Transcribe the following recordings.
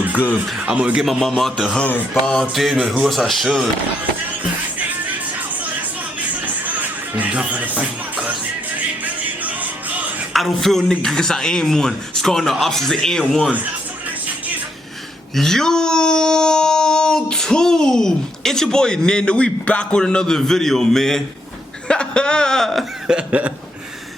look good. I'm gonna get my mama out the hood. Bomb did, but who else I should? I don't feel nigga cause I am one. Scoring the opposite and one. YouTube! It's your boy Nando. We back with another video, man.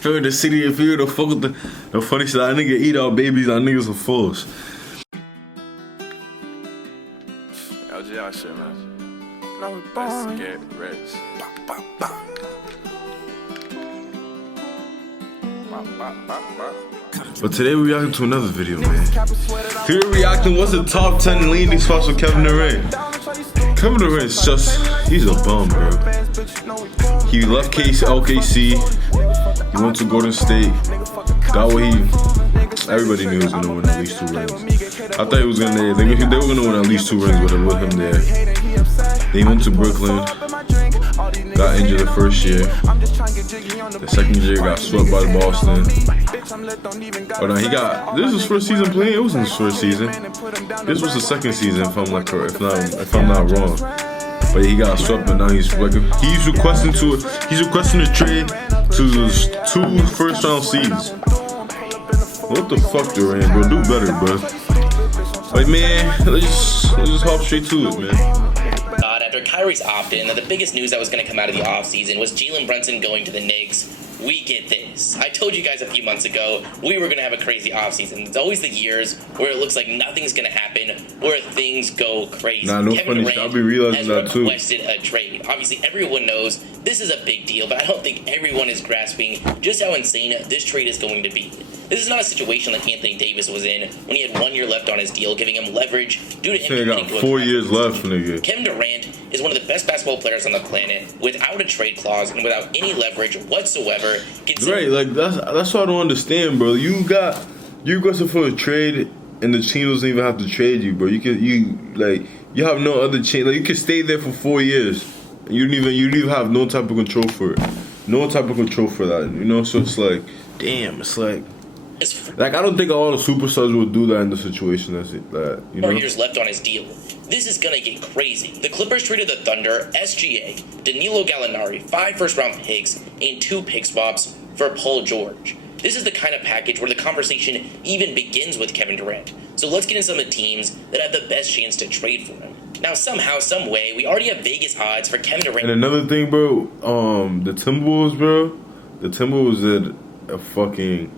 Feel the city, if you the fuck with the funny shit, that nigga eat our babies, our niggas are fools. LGR shit, man. Let's get rich. But today we're reacting to another video, man. Today we're reacting what's the top 10 leading spots for Kevin Durant. Kevin Durant's just, he's a bum, bro. He left LKC, he went to Golden State, got what everybody knew he was gonna win at least 2 rings. I thought he was gonna, they were gonna win at least 2 rings with him there. Then he went to Brooklyn, got injured the first year. The second year got swept by Boston. But he got, this was his first season playing. It wasn't his first season. This was the second season, if I'm not wrong. But he got swept, and now he's requesting a trade to 2 first-round seeds. What the fuck, Durant, bro? Do better, bro. Like, man, let's just hop straight to it, man. After Kyrie's opt-in, the biggest news that was going to come out of the offseason was Jalen Brunson going to the Knicks. We get this. I told you guys a few months ago we were going to have a crazy offseason. It's always the years where it looks like nothing's going to happen, where things go crazy. Nah, no Kevin funny. I'll be realizing that too. Requested a trade. Obviously, everyone knows this is a big deal, but I don't think everyone is grasping just how insane this trade is going to be. This is not a situation like Anthony Davis was in when he had 1 year left on his deal, giving him leverage due to him got 4 years left, nigga. Kevin Durant is one of the best basketball players on the planet without a trade clause and without any leverage whatsoever. Right, like that's what I don't understand, bro. You requested for a trade and the team doesn't even have to trade you, bro. You have no other chance. Like, you can stay there for 4 years. You don't even have no type of control for it. No type of control for that, you know? So it's like, damn, it's like I don't think all the superstars would do that in the situation that, you know? 4 years left on his deal. This is gonna get crazy. The Clippers traded the Thunder, SGA, Danilo Gallinari, 5 first-round picks, and 2 pick swaps for Paul George. This is the kind of package where the conversation even begins with Kevin Durant. So let's get into some of the teams that have the best chance to trade for him. Now, somehow, some way, we already have Vegas odds for Kevin Durant. And another thing, bro, the Timberwolves, bro, the Timberwolves did a fucking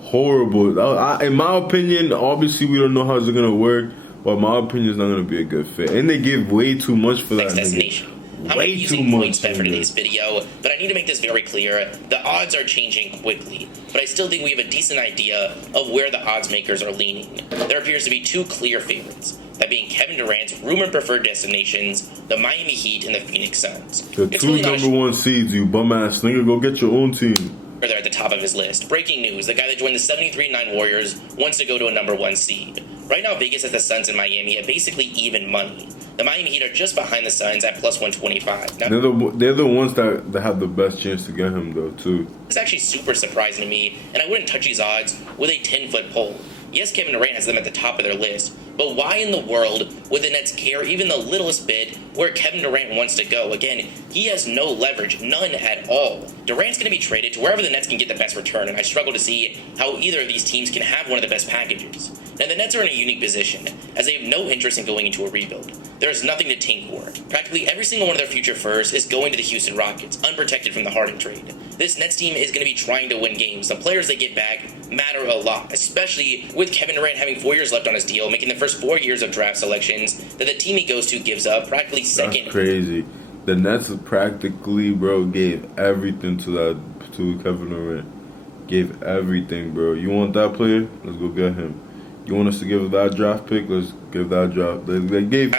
horrible. In my opinion, obviously we don't know how it's gonna work, but my opinion is not gonna be a good fit. And they give way too much for that nigga. I'm not using points bet for today's video, but I need to make this very clear. The odds are changing quickly, but I still think we have a decent idea of where the odds makers are leaning. There appears to be 2 clear favorites, that being Kevin Durant's rumored preferred destinations, the Miami Heat and the Phoenix Suns. The 2 number 1 seeds, you bum ass nigga. Go get your own team. They're at the top of his list. Breaking news, the guy that joined the 73-9 Warriors wants to go to a number 1 seed. Right now, Vegas has the Suns and Miami at basically even money. The Miami Heat are just behind the Suns at plus 125. Now, they're the ones that have the best chance to get him, though, too. It's actually super surprising to me, and I wouldn't touch these odds with a 10-foot pole. Yes, Kevin Durant has them at the top of their list, but why in the world would the Nets care even the littlest bit where Kevin Durant wants to go? Again, he has no leverage, none at all. Durant's going to be traded to wherever the Nets can get the best return, and I struggle to see how either of these teams can have one of the best packages. Now, the Nets are in a unique position, as they have no interest in going into a rebuild. There is nothing to tank for. Practically every single one of their future firsts is going to the Houston Rockets, unprotected from the Harden trade. This Nets team is going to be trying to win games. The players they get back matter a lot, especially with Kevin Durant having 4 years left on his deal, making the first 4 years of draft selections that the team he goes to gives up practically second. That's crazy. The Nets practically, bro, gave everything to Kevin Durant. Gave everything, bro. You want that player? Let's go get him. You want us to give that draft pick? Let's give that draft. They gave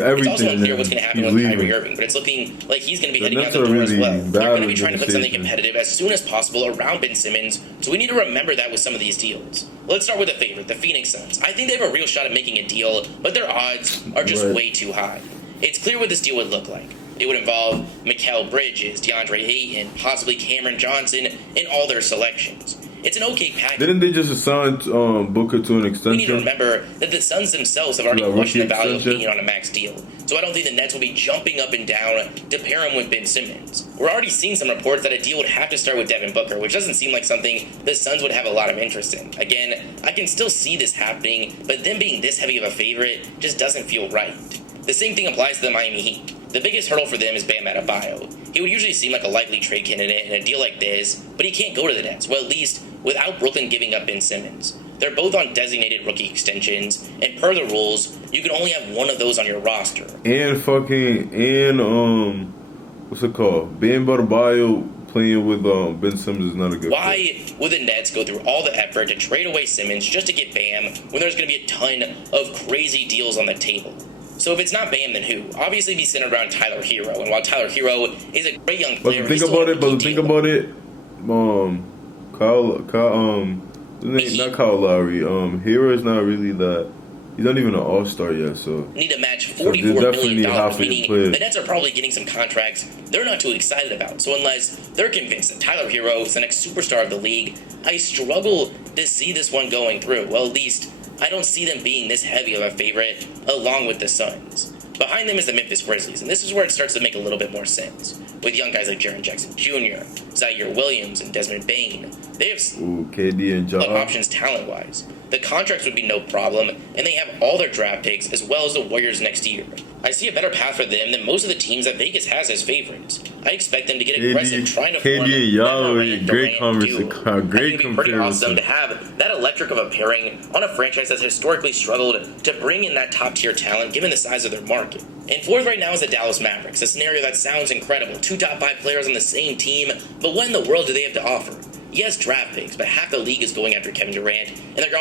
everything. It's also unclear what's going to happen with Kyrie Irving, but it's looking like he's going to be heading out the door as well. They're going to be trying to put something competitive as soon as possible around Ben Simmons, so we need to remember that with some of these deals. Let's start with the favorite, the Phoenix Suns. I think they have a real shot at making a deal, but their odds are just way too high. It's clear what this deal would look like. It would involve Mikal Bridges, DeAndre Ayton, possibly Cameron Johnson, in all their selections. It's an okay package. Didn't they just assign Booker to an extension? We need to remember that the Suns themselves have already questioned the value of being on a max deal. So I don't think the Nets will be jumping up and down to pair him with Ben Simmons. We're already seeing some reports that a deal would have to start with Devin Booker, which doesn't seem like something the Suns would have a lot of interest in. Again, I can still see this happening, but them being this heavy of a favorite just doesn't feel right. The same thing applies to the Miami Heat. The biggest hurdle for them is Bam Adebayo. He would usually seem like a likely trade candidate in a deal like this, but he can't go to the Nets, well, at least without Brooklyn giving up Ben Simmons. They're both on designated rookie extensions, and per the rules, you can only have one of those on your roster. And what's it called? Bam Adebayo playing with Ben Simmons is not a good Why fit. would the Nets go through all the effort to trade away Simmons just to get Bam when there's going to be a ton of crazy deals on the table? So if it's not Bam, then who? Obviously, be centered around Tyler Hero. And while Tyler Hero is a great young player, Think about it. Not Kyle Lowry. Hero is not really that. He's not even an all-star yet, so need to match $44 million, meaning the Nets are probably getting some contracts they're not too excited about. So unless they're convinced that Tyler Hero is the next superstar of the league, I struggle to see this one going through. Well, at least I don't see them being this heavy of a favorite along with the Suns. Behind them is the Memphis Grizzlies, and this is where it starts to make a little bit more sense. With young guys like Jaren Jackson Jr., Zaire Williams, and Desmond Bane, they have KD and Ja options talent-wise. The contracts would be no problem, and they have all their draft picks as well as the Warriors next year. I see a better path for them than most of the teams that Vegas has as favorites. I expect them to get aggressive, trying to form KD and Ja, great comparison. Great I think it'd be pretty awesome comparison. to have that electric of a pairing on a franchise that's historically struggled to bring in that top-tier talent given the size of their market. And fourth right now is the Dallas Mavericks, a scenario that sounds incredible. 2 top 5 players on the same team, but what in the world do they have to offer? Yes, draft picks, but half the league is going after Kevin Durant, and they're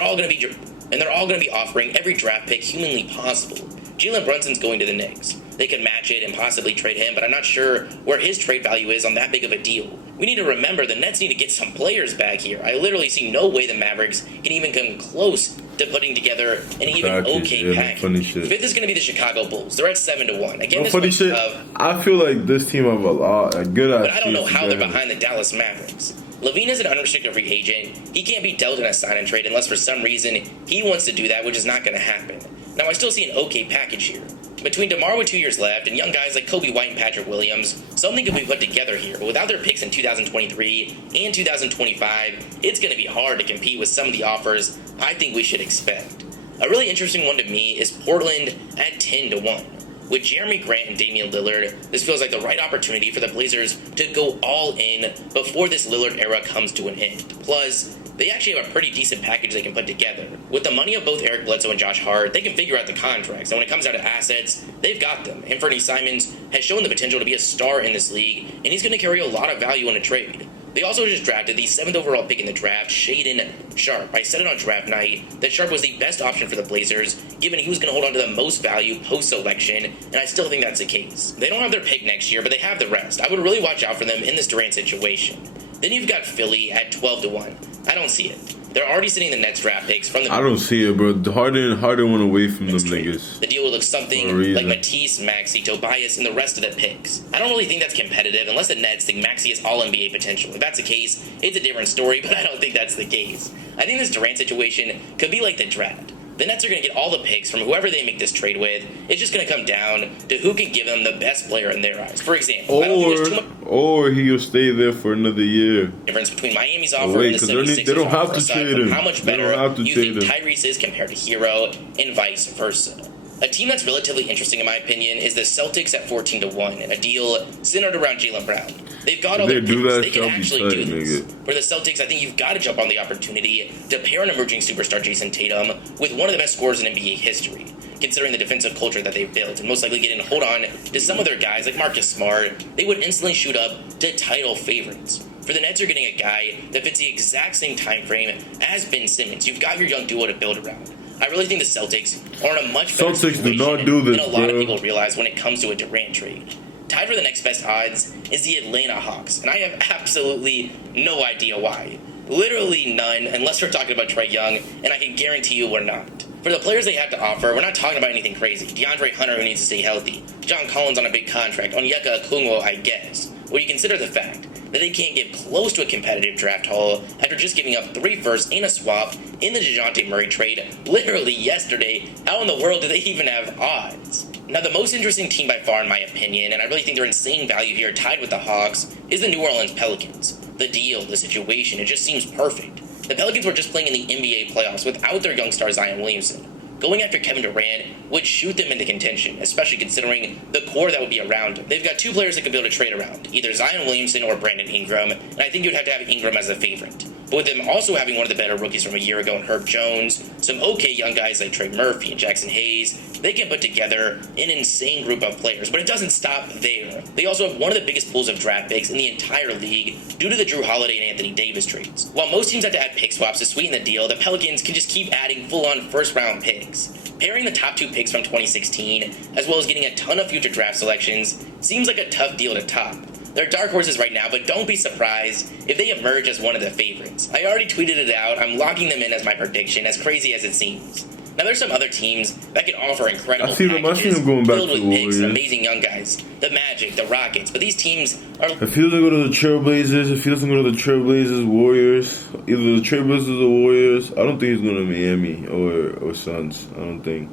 all going to be offering every draft pick humanly possible. Jalen Brunson's going to the Knicks. They could match it and possibly trade him, but I'm not sure where his trade value is on that big of a deal. We need to remember the Nets need to get some players back here. I literally see no way the Mavericks can even come close to putting together an even okay package. Fifth is going to be the Chicago Bulls. They're at 7-1. Again, this funny shit. I feel like this team have a good idea. But I don't know how they're behind the Dallas Mavericks. Levine is an unrestricted free agent. He can't be dealt in a sign and trade unless for some reason he wants to do that, which is not going to happen. Now, I still see an okay package here. Between DeMar with 2 years left and young guys like Kobe White and Patrick Williams, something could be put together here, but without their picks in 2023 and 2025, it's going to be hard to compete with some of the offers I think we should expect. A really interesting one to me is Portland at 10-1. With Jeremy Grant and Damian Lillard, this feels like the right opportunity for the Blazers to go all in before this Lillard era comes to an end. Plus, they actually have a pretty decent package they can put together. With the money of both Eric Bledsoe and Josh Hart, they can figure out the contracts, and when it comes down to assets, they've got them. Anthony Simons has shown the potential to be a star in this league, and he's going to carry a lot of value in a trade. They also just drafted the 7th overall pick in the draft, Shaedon Sharpe. I said it on draft night that Sharpe was the best option for the Blazers, given he was going to hold on to the most value post-selection, and I still think that's the case. They don't have their pick next year, but they have the rest. I would really watch out for them in this Durant situation. Then you've got Philly at 12-1. I don't see it. They're already sitting the Nets draft picks from the... I don't see it, bro. Harden went away from them niggas. The deal would look something like Matisse, Maxey, Tobias, and the rest of the picks. I don't really think that's competitive unless the Nets think Maxey has all-NBA potential. If that's the case, it's a different story, but I don't think that's the case. I think this Durant situation could be like the draft. The Nets are going to get all the picks from whoever they make this trade with. It's just going to come down to who can give them the best player in their eyes. For example, I don't think there's too much or he'll stay there for another year. Difference between Miami's offer and the 76ers they don't have offer, to trade him. How much better you think Tyrese is compared to Hero and vice versa. A team that's relatively interesting in my opinion is the Celtics at 14-1 in a deal centered around Jaylen Brown. They've got all their picks. They can actually do this. For the Celtics, I think you've got to jump on the opportunity to pair an emerging superstar Jason Tatum with one of the best scorers in NBA history, considering the defensive culture that they've built, and most likely getting to hold on to some of their guys like Marcus Smart. They would instantly shoot up to title favorites. For the Nets, you're getting a guy that fits the exact same time frame as Ben Simmons. You've got your young duo to build around. I really think the Celtics are in a much better situation than a lot of people realize when it comes to a Durant trade. Tied for the next best odds is the Atlanta Hawks, and I have absolutely no idea why. Literally none, unless we're talking about Trae Young, and I can guarantee you we're not. For the players they have to offer, we're not talking about anything crazy. DeAndre Hunter, who needs to stay healthy. John Collins on a big contract. Onyeka Okongwu, I guess. When you consider the fact that they can't get close to a competitive draft haul after just giving up 3 firsts and a swap in the DeJounte Murray trade literally yesterday. How in the world do they even have odds? Now, the most interesting team by far in my opinion, and I really think they're insane value here, tied with the Hawks, is the New Orleans Pelicans. The deal, the situation, it just seems perfect. The Pelicans were just playing in the NBA playoffs without their young star Zion Williamson. Going after Kevin Durant would shoot them into contention, especially considering the core that would be around him. They've got 2 players that could be able to trade around, either Zion Williamson or Brandon Ingram, and I think you'd have to have Ingram as the favorite. But with them also having one of the better rookies from a year ago in Herb Jones, some okay young guys like Trey Murphy and Jackson Hayes, they can put together an insane group of players. But it doesn't stop there. They also have one of the biggest pools of draft picks in the entire league due to the Drew Holiday and Anthony Davis trades. While most teams have to add pick swaps to sweeten the deal, the Pelicans can just keep adding full-on first-round picks. Pairing the top 2 picks from 2016, as well as getting a ton of future draft selections, seems like a tough deal to top. They're dark horses right now, but don't be surprised if they emerge as one of the favorites. I already tweeted it out. I'm locking them in as my prediction, as crazy as it seems. Now, there's some other teams that can offer incredible packages going back filled with to picks and amazing young guys. The Magic, the Rockets, but these teams are... If he doesn't go to the Trailblazers, Warriors, either the Trailblazers or Warriors, I don't think he's going to Miami or Suns. I don't think.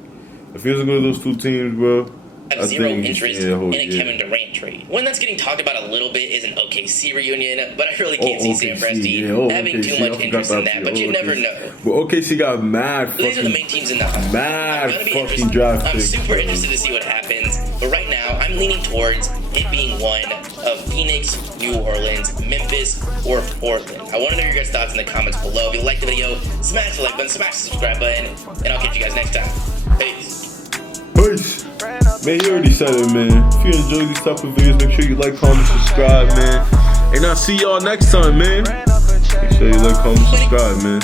If he doesn't go to those 2 teams, bro, have zero interest in a Kevin Durant trade. One that's getting talked about a little bit is an OKC reunion, but I really can't see Sam Presti having too much interest in that, but you never know. But OKC got mad fucking... These are the main teams in the fucking draft I'm picks. super interested to see what happens, but right now, I'm leaning towards it being one of Phoenix, New Orleans, Memphis, or Portland. I want to know your guys' thoughts in the comments below. If you like the video, smash the like button, smash the subscribe button, and I'll catch you guys next time. Peace. Peace. Man, you already said it, man. If you enjoy these type of videos, make sure you like, comment, subscribe, man. And I'll see y'all next time, man. Make sure you like, comment, subscribe, man.